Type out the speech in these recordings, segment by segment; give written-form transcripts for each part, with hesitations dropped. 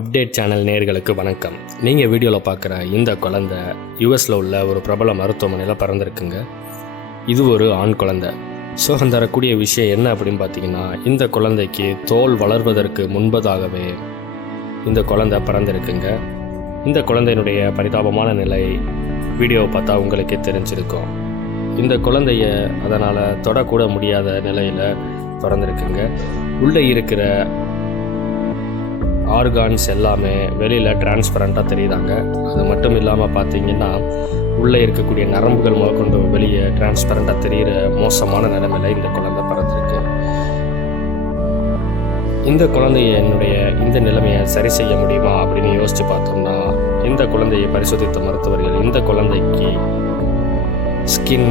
Update channel நேயர்களுக்கு வணக்கம். நீங்கள் வீடியோவில் பார்க்குற இந்த குழந்தை யூஎஸில் உள்ள ஒரு பிரபல மருத்துவமனையில் பிறந்திருக்குங்க. இது ஒரு ஆண் குழந்தை. சோகம் தரக்கூடிய விஷயம் என்ன அப்படின்னு பார்த்தீங்கன்னா, இந்த குழந்தைக்கு தோல் வளர்வதற்கு முன்பதாகவே இந்த குழந்தை பிறந்திருக்குங்க. இந்த குழந்தையினுடைய பரிதாபமான நிலை வீடியோவை பார்த்தா உங்களுக்கே தெரிஞ்சிருக்கும். இந்த குழந்தைய அதனால் தொடக்கூட முடியாத நிலையில் பிறந்திருக்குங்க. உள்ளே இருக்கிற ஆர்கான்ஸ் எல்லாமே வெளியில் டிரான்ஸ்பரண்ட்டாக தெரியுதாங்க. அது மட்டும் இல்லாமல் பார்த்தீங்கன்னா, உள்ளே இருக்கக்கூடிய நரம்புகள் முதற்கொண்டு வெளியே டிரான்ஸ்பரண்ட்டாக தெரிகிற மோசமான நிலைமையில் இந்த குழந்தை பிறந்திருக்கு. இந்த குழந்தைய இந்த நிலைமையை சரி செய்ய முடியுமா அப்படின்னு யோசித்து பார்த்தோம்னா, இந்த குழந்தையை பரிசோதித்த மருத்துவர்கள் இந்த குழந்தைக்கு ஸ்கின்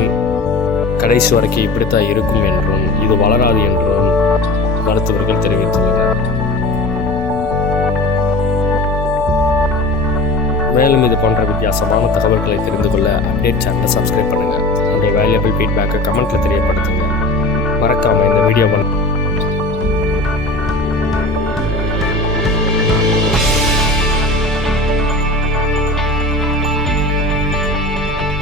கடைசி வரைக்கும் இப்படித்தான் இருக்கும் என்றும் இது வளராது என்றும் மருத்துவர்கள் தெரிவித்துள்ளனர். மேலும் இது போன்ற வித்தியாசமான தகவல்களை தெரிந்து கொள்ள அப்டேட் சேனலை சப்ஸ்கிரைப் பண்ணுங்கள். உங்களுடைய வேல்யூபிள் ஃபீட்பேக்கை கமெண்ட்டில் தெரியப்படுத்துங்க. மறக்காமல் இந்த வீடியோவை